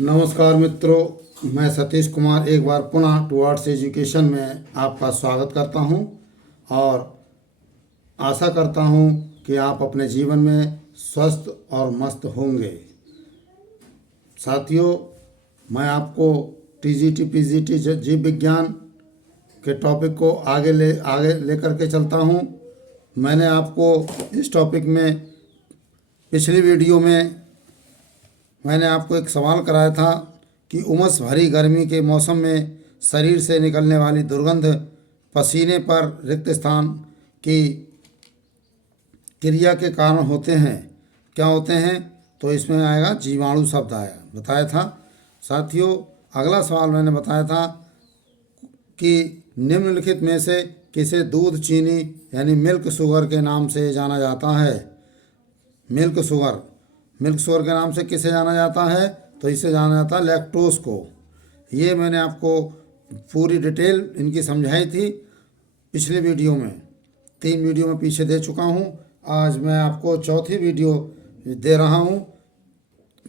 नमस्कार मित्रों, मैं सतीश कुमार एक बार पुनः टुवर्ड्स एजुकेशन में आपका स्वागत करता हूं और आशा करता हूं कि आप अपने जीवन में स्वस्थ और मस्त होंगे। साथियों, मैं आपको टीजीटी पीजीटी जीव विज्ञान के टॉपिक को आगे लेकर के चलता हूं। मैंने आपको इस टॉपिक में पिछली वीडियो में मैंने आपको एक सवाल कराया था कि उमस भरी गर्मी के मौसम में शरीर से निकलने वाली दुर्गंध पसीने पर रिक्त स्थान की क्रिया के कारण होते हैं, क्या होते हैं? तो इसमें आएगा जीवाणु शब्द बताया था। साथियों, अगला सवाल मैंने बताया था कि निम्नलिखित में से किसे दूध चीनी यानी मिल्क शुगर के नाम से जाना जाता है। मिल्क शुगर के नाम से किसे जाना जाता है? तो इसे जाना जाता है लैक्टोज को। ये मैंने आपको पूरी डिटेल इनकी समझाई थी पिछले वीडियो में, 3 वीडियो में पीछे दे चुका हूँ। आज मैं आपको चौथी वीडियो दे रहा हूँ।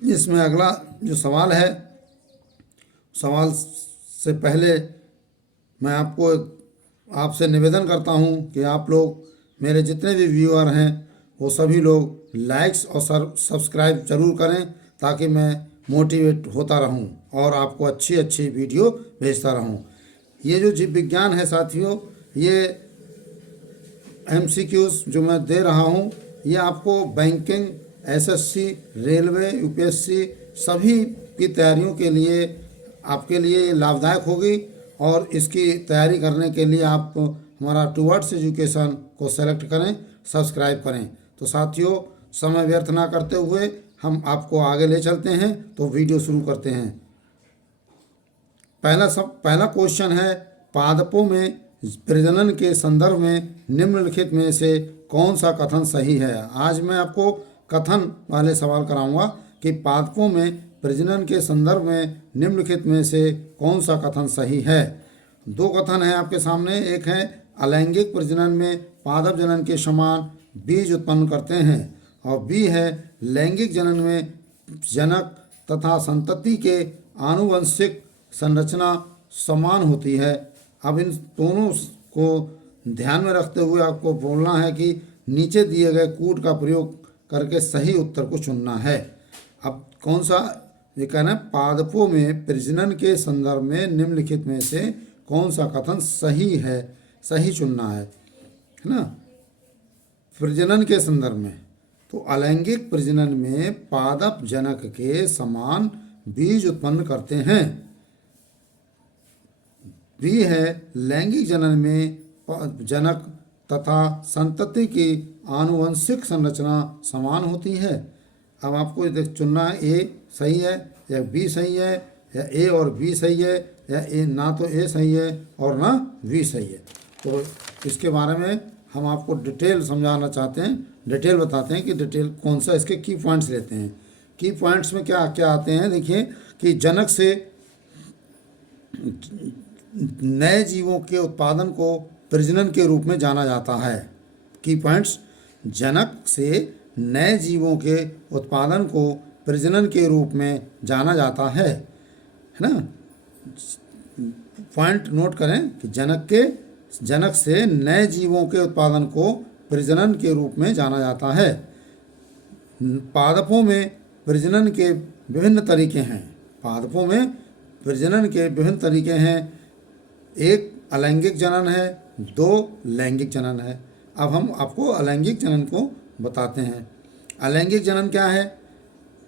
इसमें अगला जो सवाल है, सवाल से पहले मैं आपसे निवेदन करता हूँ कि आप लोग, मेरे जितने भी व्यूअर हैं, वो सभी लोग लाइक्स और सब्सक्राइब ज़रूर करें ताकि मैं मोटिवेट होता रहूं और आपको अच्छी अच्छी वीडियो भेजता रहूं। ये जो जीव विज्ञान है साथियों, ये एमसीक्यूज जो मैं दे रहा हूं, ये आपको बैंकिंग, एसएससी, रेलवे, यूपीएससी सभी की तैयारियों के लिए आपके लिए लाभदायक होगी। और इसकी तैयारी करने के लिए आप हमारा टुवर्ड्स एजुकेशन को सेलेक्ट करें, सब्सक्राइब करें। तो साथियों, समय व्यर्थ ना करते हुए हम आपको आगे ले चलते हैं। तो वीडियो शुरू करते हैं। पहला क्वेश्चन है, पादपों में प्रजनन के संदर्भ में निम्नलिखित में से कौन सा कथन सही है। आज मैं आपको कथन वाले सवाल कराऊंगा कि पादपों में प्रजनन के संदर्भ में निम्नलिखित में से कौन सा कथन सही है। 2 कथन है आपके सामने। एक है, अलैंगिक प्रजनन में पादप जनन के समान बीज उत्पन्न करते हैं, और बी है, लैंगिक जनन में जनक तथा संतति के आनुवंशिक संरचना समान होती है। अब इन दोनों को ध्यान में रखते हुए आपको बोलना है कि नीचे दिए गए कूट का प्रयोग करके सही उत्तर को चुनना है। अब कौन सा ये कहना है, पादपों में प्रजनन के संदर्भ में निम्नलिखित में से कौन सा कथन सही है, सही चुनना है ना। प्रजनन के संदर्भ में तो अलैंगिक प्रजनन में पादप जनक के समान बीज उत्पन्न करते हैं। बी है, लैंगिक जनन में जनक तथा संतति की आनुवंशिक संरचना समान होती है। अब आपको चुनना है, ए सही है या बी सही है, या ए और बी सही है, या ए ना तो ए सही है और ना बी सही है। तो इसके बारे में हम आपको डिटेल समझाना चाहते हैं, डिटेल बताते हैं कि डिटेल कौन सा, इसके की पॉइंट्स लेते हैं। की पॉइंट्स में क्या क्या आते हैं, देखिए कि जनक से नए जीवों के उत्पादन को प्रजनन के रूप में जाना जाता है। की पॉइंट्स, जनक से नए जीवों के उत्पादन को प्रजनन के रूप में जाना जाता है ना। पॉइंट नोट करें कि जनक से नए जीवों के उत्पादन को प्रजनन के रूप में जाना जाता है। पादपों में प्रजनन के विभिन्न तरीके हैं। पादपों में प्रजनन के विभिन्न तरीके हैं। 1 अलैंगिक जनन है, 2 लैंगिक जनन है। अब हम आपको अलैंगिक जनन को बताते हैं। अलैंगिक जनन क्या है?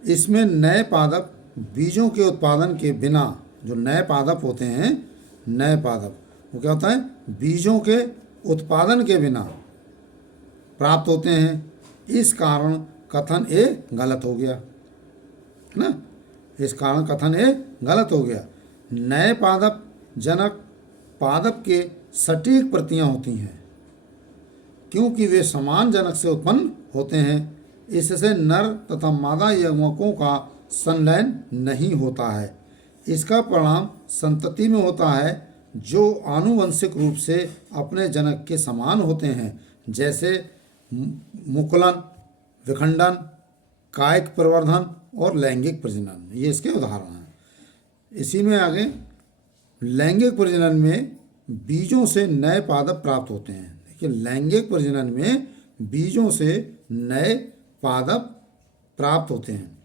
इसमें नए पादप बीजों के उत्पादन के बिना, जो नए पादप होते हैं, नए पादप वो क्या होता है, बीजों के उत्पादन के बिना प्राप्त होते हैं। इस कारण कथन ए गलत हो गया ना। इस कारण कथन ए गलत हो गया। नए पादप जनक पादप के सटीक प्रतियां होती हैं क्योंकि वे समान जनक से उत्पन्न होते हैं। इससे नर तथा मादा यवकों का संलयन नहीं होता है। इसका परिणाम संतति में होता है जो आनुवंशिक रूप से अपने जनक के समान होते हैं, जैसे मुकुलन, विखंडन, कायिक प्रवर्धन और लैंगिक प्रजनन। ये इसके उदाहरण हैं। इसी में आगे लैंगिक प्रजनन में बीजों से नए पादप प्राप्त होते हैं। देखिए, लैंगिक प्रजनन में बीजों से नए पादप प्राप्त होते हैं।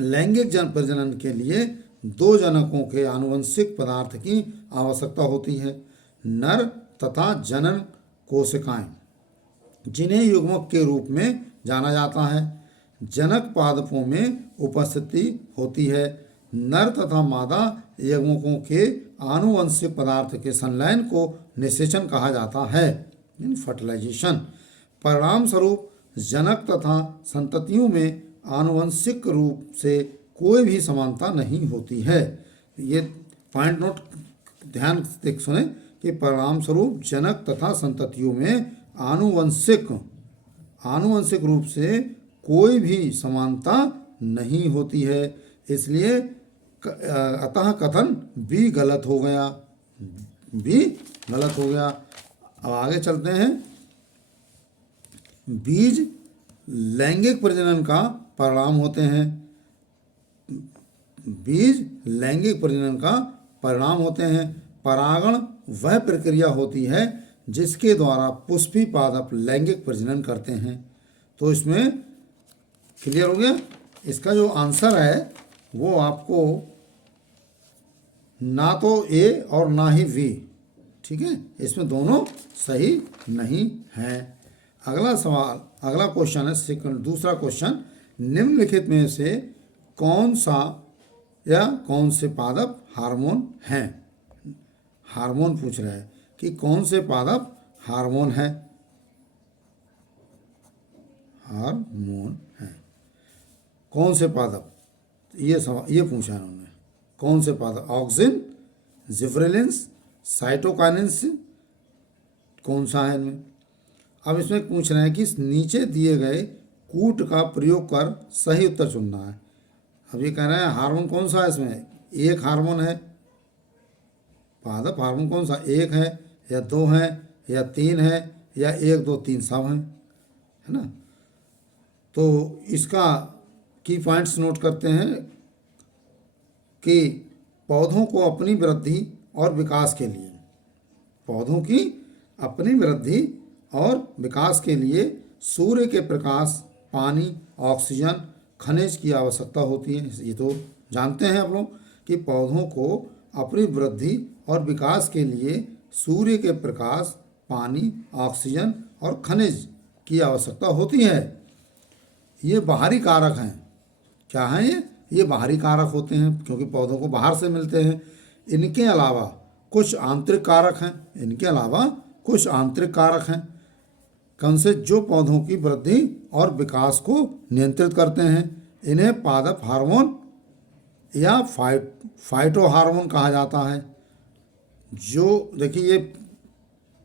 लैंगिक प्रजनन के लिए दो जनकों के आनुवंशिक पदार्थ की आवश्यकता होती है, नर तथा जनन कोशिकाएं, जिन्हें युग्मक के रूप में जाना जाता है। जनक पादपों में उपस्थिति होती है। नर तथा मादा युग्मकों के आनुवंशिक पदार्थ के संलयन को निषेचन कहा जाता है, यानी फर्टिलाइजेशन। परिणाम स्वरूप जनक तथा संततियों में आनुवंशिक रूप से कोई भी समानता नहीं होती है। ये पॉइंट नोट ध्यान से सुने कि परिणाम स्वरूप जनक तथा संततियों में आनुवंशिक रूप से कोई भी समानता नहीं होती है। इसलिए अतः कथन भी गलत हो गया, भी गलत हो गया। अब आगे चलते हैं। बीज लैंगिक प्रजनन का परिणाम होते हैं। बीज लैंगिक प्रजनन का परिणाम होते हैं। परागण वह प्रक्रिया होती है जिसके द्वारा पुष्पी पादप लैंगिक प्रजनन करते हैं। तो इसमें क्लियर हो गया। इसका जो आंसर है वो आपको ना तो ए और ना ही बी, ठीक है, इसमें दोनों सही नहीं है। अगला सवाल, अगला क्वेश्चन है सेकंड, दूसरा क्वेश्चन, निम्नलिखित में से कौन सा या कौन से पादप हार्मोन हैं। हार्मोन पूछ रहा है कि कौन से पादप हार्मोन है। हार्मोन है कौन से पादप, ये सवाल ये पूछा है उन्होंने। कौन से पादप, ऑक्सिन, जिब्रेलिन्स, साइटोकाइनेंस, कौन सा है इनमें। अब इसमें पूछ रहे हैं कि नीचे दिए गए कूट का प्रयोग कर सही उत्तर चुनना है। अब ये कह रहे हैं हार्मोन कौन सा है इसमें। एक हार्मोन है पादप, हार्मोन कौन सा, एक है या दो है या तीन है या एक दो तीन सब हैं, है ना। तो इसका की पॉइंट्स नोट करते हैं कि पौधों को अपनी वृद्धि और विकास के लिए, पौधों की अपनी वृद्धि और विकास के लिए सूर्य के प्रकाश, पानी, ऑक्सीजन, खनिज की आवश्यकता होती है। ये तो जानते हैं आप लोग कि पौधों को अपनी वृद्धि और विकास के लिए सूर्य के प्रकाश, पानी, ऑक्सीजन और खनिज की आवश्यकता होती है। ये बाहरी कारक हैं। क्या हैं ये बाहरी कारक होते हैं क्योंकि पौधों को बाहर से मिलते हैं। इनके अलावा कुछ आंतरिक कारक हैं, इनके अलावा कुछ आंतरिक कारक हैं कौन से, जो पौधों की वृद्धि और विकास को नियंत्रित करते हैं। इन्हें पादप हार्मोन या फाइटो हार्मोन कहा जाता है। जो देखिए ये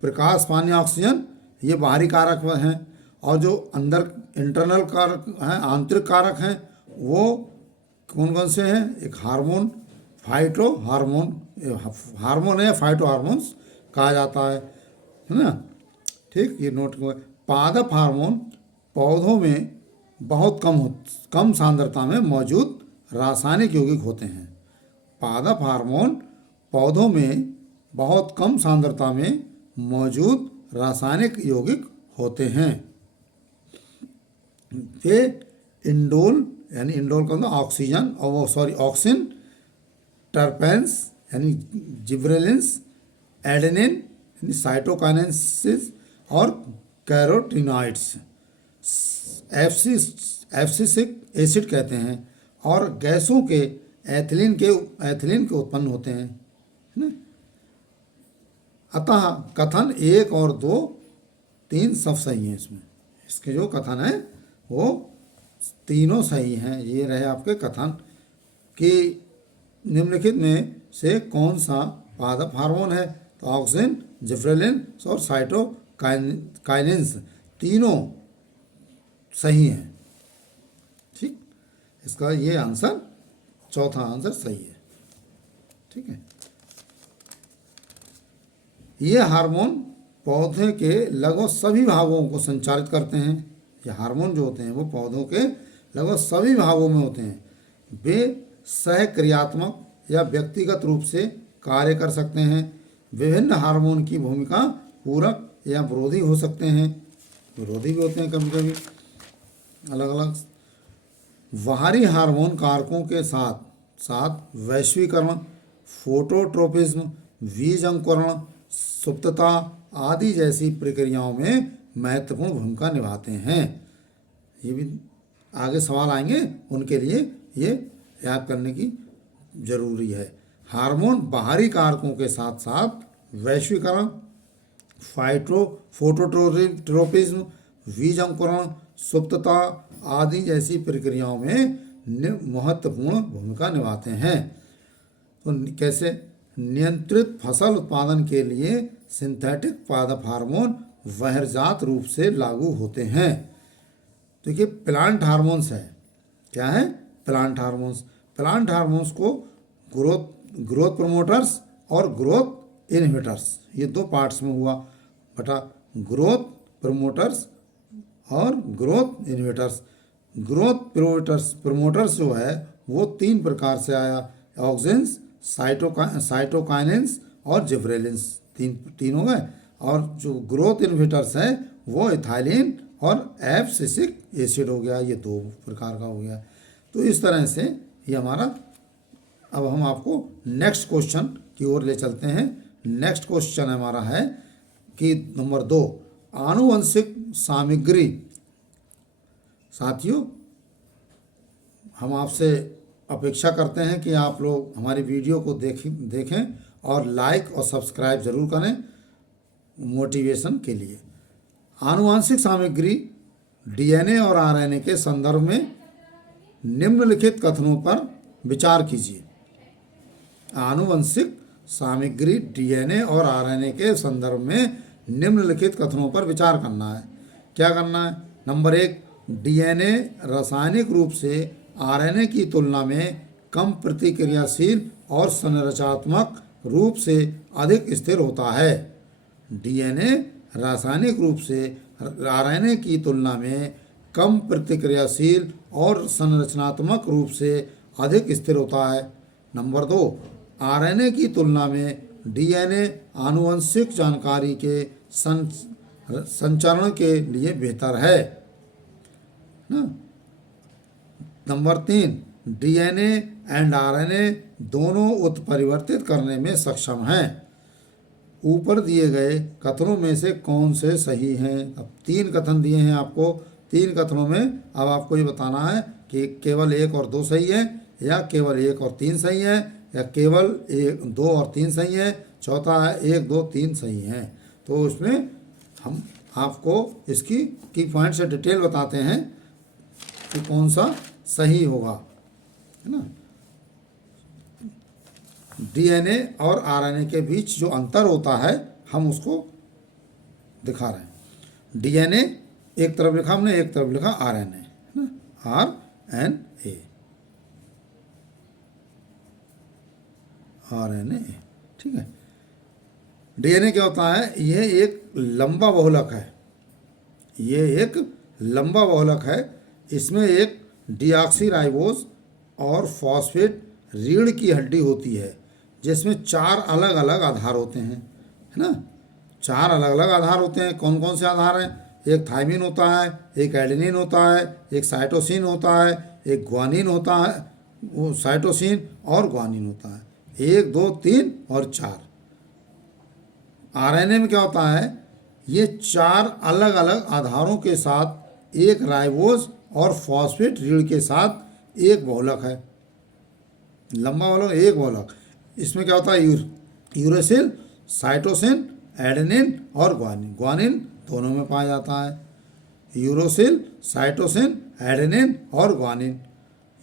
प्रकाश, पानी, ऑक्सीजन ये बाहरी कारक हैं और जो अंदर इंटरनल कारक हैं, आंतरिक कारक हैं, वो कौन कौन से हैं। एक हार्मोन, फाइटो हार्मोन है या फाइटो हार्मोन्स कहा जाता है ना। ठीक, ये नोट। पादप हार्मोन पौधों में बहुत कम सांद्रता में मौजूद रासायनिक यौगिक होते हैं। पादप हार्मोन पौधों में बहुत कम सांद्रता में मौजूद रासायनिक यौगिक होते हैं। वे इंडोल यानी इंडोल का मतलब ऑक्सीजन और वो ऑक्सिन, टर्पेंस यानी जिब्रेलिन्स, एडेनिन यानी साइटोकाइनेसिस और कैरोटीनॉइड्स, एब्सिसिक एसिड कहते हैं, और गैसों के एथिलीन के उत्पन्न होते हैं, है ना। अतः कथन 1 और 2, 3 सब सही हैं। इसमें इसके जो कथन है वो तीनों सही हैं। ये रहे आपके कथन कि निम्नलिखित में से कौन सा पादप हार्मोन है। तो ऑक्सिन, जिब्रेलिन और साइटोकाइनेंस तीनों सही हैं। ठीक, इसका ये आंसर, चौथा आंसर सही है। ठीक है, ये हार्मोन पौधे के लगभग सभी भागों को संचालित करते हैं। ये हार्मोन जो होते हैं वो पौधों के लगभग सभी भागों में होते हैं। वे सहक्रियात्मक या व्यक्तिगत रूप से कार्य कर सकते हैं। विभिन्न हार्मोन की भूमिका पूरक या विरोधी हो सकते हैं, विरोधी भी होते हैं कभी कभी अलग अलग। बाहरी हार्मोन कारकों के साथ साथ वैश्वीकरण, फोटोट्रोपिज्म, बीज अंकुरण, सुप्तता आदि जैसी प्रक्रियाओं में महत्वपूर्ण भूमिका निभाते हैं। ये भी आगे सवाल आएंगे, उनके लिए ये याद करने की जरूरी है। हार्मोन बाहरी कारकों के साथ साथ वैश्वीकरण, फोटोट्रोपिज्म, बीज अंकुरण, सुप्तता आदि जैसी प्रक्रियाओं में महत्वपूर्ण भूमिका निभाते हैं। तो कैसे? नियंत्रित फसल उत्पादन के लिए सिंथेटिक पादप हार्मोन बहिर्जात रूप से लागू होते हैं। देखिए प्लांट हार्मोन्स है, क्या है? Plant hormones. प्लांट हार्मोन्स को ग्रोथ प्रमोटर्स और ग्रोथ इनहिबिटर्स, ये दो पार्ट्स में हुआ बटा, ग्रोथ प्रमोटर्स और ग्रोथ इनहिबिटर्स। ग्रोथ प्रमोटर्स जो है वो तीन प्रकार से आया, ऑक्सिन्स, साइटोकाइनेंस और जिब्रेलिन्स, तीन हो गए। और जो ग्रोथ इनहिबिटर्स है वो इथाइलिन और एब्सिसिक एसिड हो गया, ये दो प्रकार का हो गया। तो इस तरह से ये हमारा, अब हम आपको नेक्स्ट क्वेश्चन की ओर ले चलते हैं। नेक्स्ट क्वेश्चन हमारा है कि नंबर 2, आनुवंशिक सामग्री। साथियों, हम आपसे अपेक्षा करते हैं कि आप लोग हमारी वीडियो को देखें और लाइक और सब्सक्राइब ज़रूर करें मोटिवेशन के लिए। आनुवंशिक सामग्री डीएनए और आरएनए के संदर्भ में निम्नलिखित कथनों पर विचार कीजिए। आनुवंशिक सामग्री डीएनए और आरएनए के संदर्भ में निम्नलिखित कथनों पर विचार करना है। क्या करना है? नंबर 1, डीएनए रासायनिक रूप से आरएनए की तुलना में कम प्रतिक्रियाशील और संरचनात्मक रूप से अधिक स्थिर होता है। डीएनए रासायनिक रूप से आरएनए की तुलना में कम प्रतिक्रियाशील और संरचनात्मक रूप से अधिक स्थिर होता है। नंबर 2, आरएनए की तुलना में डीएनए आनुवंशिक जानकारी के संचरण के लिए बेहतर है ना। नंबर 3, डीएनए एंड आरएनए दोनों उत्परिवर्तित करने में सक्षम हैं। ऊपर दिए गए कथनों में से कौन से सही हैं? अब 3 कथन दिए हैं आपको। 3 कथनों में अब आपको ये बताना है कि केवल 1 और 2 सही है, या केवल 1 और 3 सही है, या केवल 2 और 3 सही है, चौथा है 1, 2, 3 सही हैं। तो उसमें हम आपको इसकी की पॉइंट से डिटेल बताते हैं कि कौन सा सही होगा, है ना। डीएनए और आरएनए के बीच जो अंतर होता है हम उसको दिखा रहे हैं। डीएनए एक तरफ लिखा हमने, एक तरफ लिखा आरएनए, है ना, आरएनए, आरएनए, ठीक है। डीएनए क्या होता है? यह एक लंबा बहुलक है, ये एक लंबा बहुलक है। इसमें एक डीऑक्सीराइबोज और फॉस्फेट रीढ़ की हड्डी होती है, जिसमें 4 अलग अलग आधार होते हैं, है ना। 4 अलग अलग आधार होते हैं। कौन कौन से आधार हैं? एक थाइमिन होता है, एक एडेनिन होता है, एक साइटोसिन होता है, एक ग्वानिन होता है, वो साइटोसिन और ग्वानिन होता है। 1, 2, 3 और 4। आरएनए में क्या होता है? ये 4 अलग अलग आधारों के साथ एक राइबोज और फॉस्फेट रीढ़ के साथ एक बहुलक है, लंबा बहुलक, एक बहुलक। इसमें क्या होता है? यूरेसिल, साइटोसिन, एडेनिन और ग्वानिन। ग्वानिन दोनों में पाया जाता है। यूरोसिल, साइटोसिन, एडेनिन और ग्वानिन,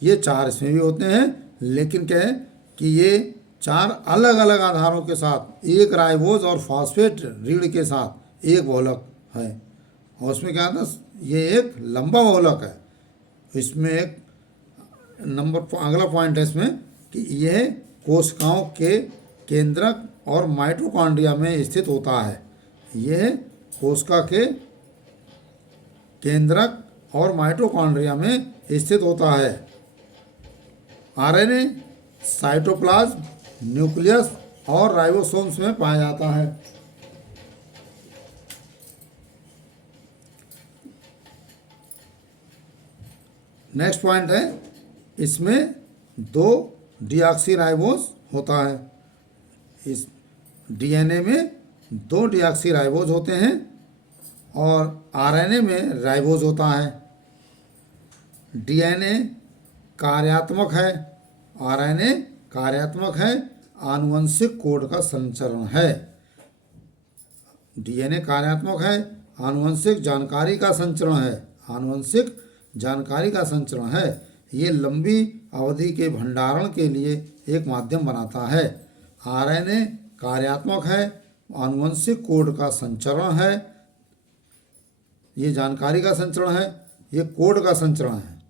ये 4 इसमें भी होते हैं। लेकिन क्या है कि ये 4 अलग अलग आधारों के साथ एक राइबोज और फॉस्फेट रीढ़ के साथ एक बहुलक है। और उसमें क्या था? ये एक लंबा बहुलक है। इसमें एक अगला पॉइंट है इसमें कि यह कोशिकाओं के केंद्रक और माइटोकॉन्ड्रिया में स्थित होता है। यह कोशिका के केंद्रक और माइटोकॉन्ड्रिया में स्थित होता है। आरएनए साइटोप्लाज्म, न्यूक्लियस और राइबोसोम्स में पाया जाता है। नेक्स्ट पॉइंट है, इसमें 2 डीऑक्सीराइबोस होता है। इस डीएनए में 2 डीऑक्सीराइबोस होते हैं और आरएनए में राइबोस होता है। डीएनए कार्यात्मक है, आरएनए कार्यात्मक है, आनुवंशिक कोड का संचरण है। डीएनए कार्यात्मक है, आनुवंशिक जानकारी का संचरण है, आनुवंशिक जानकारी का संचरण है। ये लंबी अवधि के भंडारण के लिए एक माध्यम बनाता है। आरएनए कार्यात्मक है, आनुवंशिक कोड का संचरण है। ये जानकारी का संचरण है, ये कोड का संचरण है,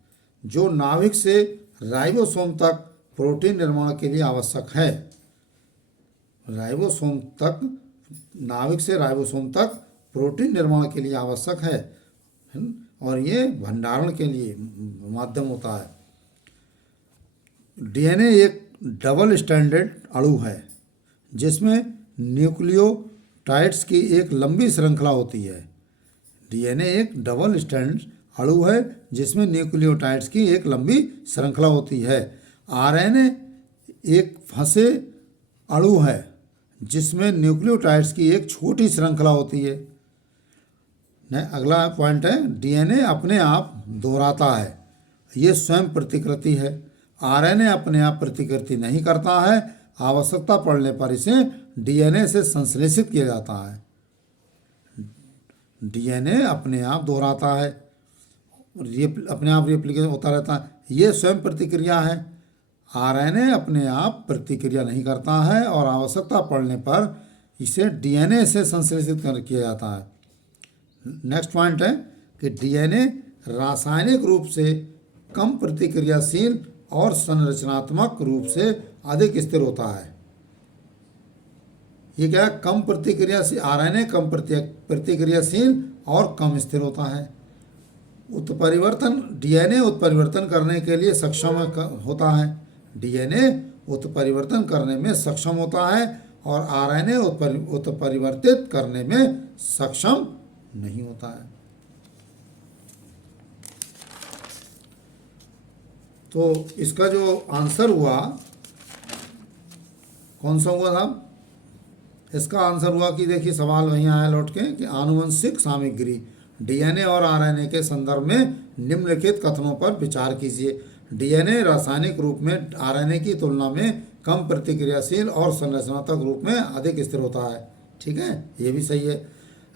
जो नाभिक से राइबोसोम तक प्रोटीन निर्माण के लिए आवश्यक है। राइबोसोम तक, नाभिक से राइबोसोम तक प्रोटीन निर्माण के लिए आवश्यक है और ये भंडारण के लिए माध्यम होता है। डीएनए एक डबल स्टैंडर्ड अणु है जिसमें न्यूक्लियोटाइड्स की एक लंबी श्रृंखला होती है। डीएनए एक डबल स्टैंड अणु है जिसमें न्यूक्लियोटाइड्स की एक लंबी श्रृंखला होती है। आरएनए एक फंसे अणु है जिसमें न्यूक्लियोटाइड्स की एक छोटी श्रृंखला होती है। अगला पॉइंट है, डीएनए अपने आप दोहराता है, ये स्वयं प्रतिकृति है। आरएनए अपने आप प्रतिकृति नहीं करता है, आवश्यकता पड़ने पर इसे डीएनए से संश्लेषित किया जाता है। डीएनए अपने आप दोहराता है, अपने आप रेप्लिकेशन होता रहता है, ये स्वयं प्रतिक्रिया है। आरएनए अपने आप प्रतिक्रिया नहीं करता है और आवश्यकता पड़ने पर इसे डीएनए से संश्लेषित किया जाता है। नेक्स्ट पॉइंट है कि डीएनए रासायनिक रूप से कम प्रतिक्रियाशील और संरचनात्मक रूप से अधिक स्थिर होता है। ये क्या है? कम प्रतिक्रियाशील, आरएनए कम प्रतिक्रियाशील और कम स्थिर होता है। उत्परिवर्तन, डीएनए उत्परिवर्तन करने के लिए सक्षम होता है। डीएनए उत्परिवर्तन करने में सक्षम होता है और आरएनए उत्परिवर्तित करने में सक्षम नहीं होता है। तो इसका जो आंसर हुआ, कौन सा हुआ था? इसका आंसर हुआ कि देखिए सवाल वहीं आया लौट के कि आनुवंशिक सामग्री डीएनए और आरएनए के संदर्भ में निम्नलिखित कथनों पर विचार कीजिए। डीएनए रासायनिक रूप में आरएनए की तुलना में कम प्रतिक्रियाशील और संरचनात्मक रूप में अधिक स्थिर होता है। ठीक है, ये भी सही है।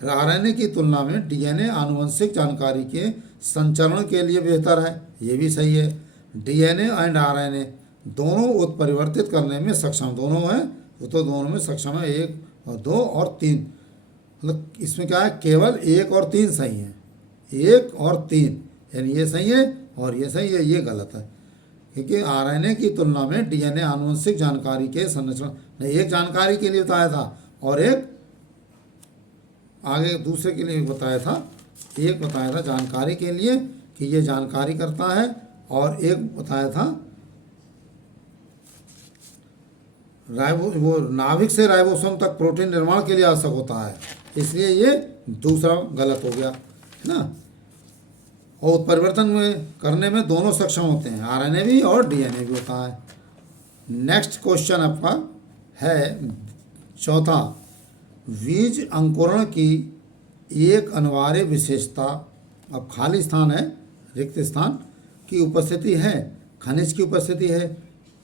आरएनए की तुलना में डीएनए आनुवंशिक जानकारी के संचरण के लिए बेहतर है, ये भी सही है। डीएनए एंड आरएनए दोनों उत्परिवर्तित करने में सक्षम, दोनों है वो तो दोनों में सक्षम है, 1 और 2 और 3, मतलब इसमें क्या है, केवल 1 और 3 सही है। 1 और 3 यानी ये सही है और ये सही है, ये गलत है, क्योंकि आरएनए की तुलना में डीएनए आनुवंशिक जानकारी के संरचना ने एक जानकारी के लिए बताया था और एक आगे दूसरे के लिए बताया था। एक बताया था जानकारी के लिए कि ये जानकारी करता है और एक बताया था वो नाभिक से राइबोसोम तक प्रोटीन निर्माण के लिए आवश्यक होता है, इसलिए ये दूसरा गलत हो गया है ना। और उत्परिवर्तन में करने में दोनों सक्षम होते हैं, आरएनए भी और डीएनए भी होता है। नेक्स्ट क्वेश्चन आपका है चौथा, बीज अंकुरण की एक अनिवार्य विशेषता, अब खाली स्थान है, रिक्त स्थान की उपस्थिति है, खनिज की उपस्थिति है,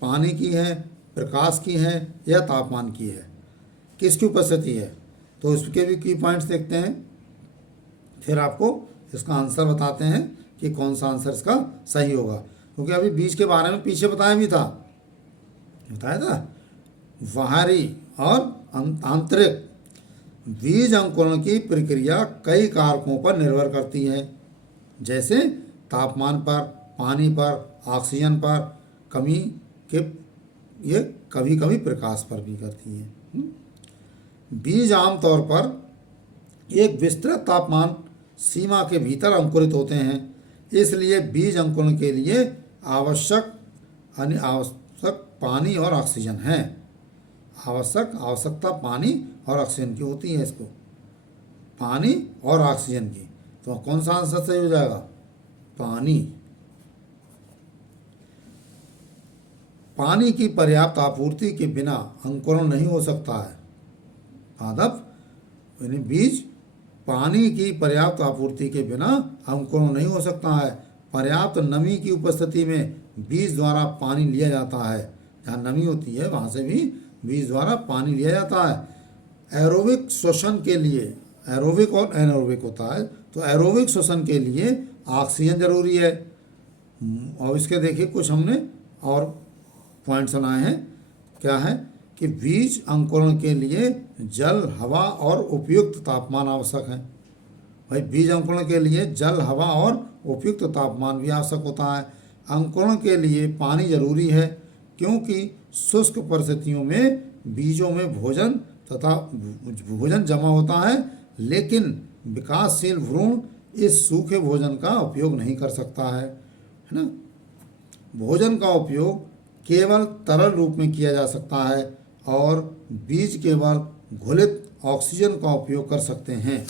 पानी की है, प्रकाश की है या तापमान की है, किसकी उपस्थिति है? तो इसके भी की पॉइंट्स देखते हैं, फिर आपको इसका आंसर बताते हैं कि कौन सा आंसर इसका सही होगा। क्योंकि अभी बीज के बारे में पीछे बताया भी था, बताया था बाहरी और आंतरिक। बीज अंकुरण की प्रक्रिया कई कारकों पर निर्भर करती है, जैसे तापमान पर, पानी पर, ऑक्सीजन पर, कमी के, ये कभी कभी प्रकाश पर भी करती है। बीज आमतौर पर एक विस्तृत तापमान सीमा के भीतर अंकुरित होते हैं, इसलिए बीज अंकुरण के लिए आवश्यक आवश्यक पानी और ऑक्सीजन है। आवश्यकता पानी और ऑक्सीजन की होती है, इसको पानी और ऑक्सीजन की। तो कौन सा आंसर सही हो जाएगा? पानी। पानी की पर्याप्त आपूर्ति के बिना अंकुरण नहीं हो सकता है। पादप यानी बीज पानी की पर्याप्त आपूर्ति के बिना अंकुरण नहीं हो सकता है। पर्याप्त नमी की उपस्थिति में बीज द्वारा पानी लिया जाता है। जहाँ नमी होती है वहाँ से भी बीज द्वारा पानी लिया जाता है। एरोबिक श्वसन के लिए, एरोबिक और एनारोबिक होता है, तो एरोबिक श्वसन के लिए ऑक्सीजन जरूरी है। और इसके देखिए कुछ हमने और पॉइंट्स बनाए हैं। क्या है कि बीज अंकुरण के लिए जल, हवा और उपयुक्त तापमान आवश्यक है। भाई बीज अंकुरण के लिए जल, हवा और उपयुक्त तापमान भी आवश्यक होता है। अंकुरण के लिए पानी जरूरी है, क्योंकि शुष्क परिस्थितियों में बीजों में भोजन जमा होता है, लेकिन विकासशील भ्रूण इस सूखे भोजन का उपयोग नहीं कर सकता है ना। भोजन का उपयोग केवल तरल रूप में किया जा सकता है और बीज केवल घुलित ऑक्सीजन का उपयोग कर सकते हैं।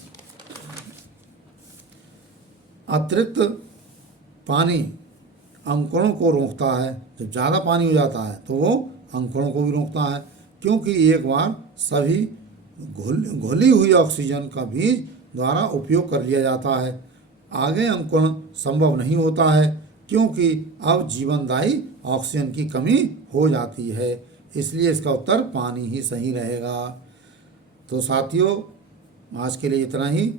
अतिरिक्त पानी अंकुरण को रोकता है। जब ज़्यादा पानी हो जाता है तो वो अंकुरण को भी रोकता है, क्योंकि एक बार सभी घुली हुई ऑक्सीजन का बीज द्वारा उपयोग कर लिया जाता है। आगे अंकुरण संभव नहीं होता है, क्योंकि अब जीवनदायी ऑक्सीजन की कमी हो जाती है। इसलिए इसका उत्तर पानी ही सही रहेगा। तो साथियों, आज के लिए इतना ही।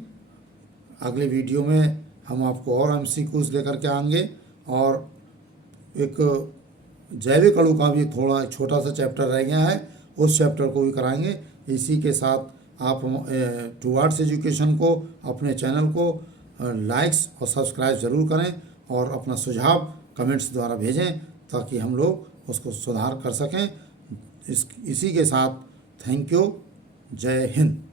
अगले वीडियो में हम आपको और MCQs लेकर के आएंगे और एक जैविक अणु का भी थोड़ा छोटा सा चैप्टर रह गया है, उस चैप्टर को भी कराएंगे। इसी के साथ आप टुवर्ड्स एजुकेशन को, अपने चैनल को लाइक्स और सब्सक्राइब ज़रूर करें और अपना सुझाव कमेंट्स द्वारा भेजें, ताकि हम लोग उसको सुधार कर सकें। इसी के साथ थैंक यू। जय हिंद।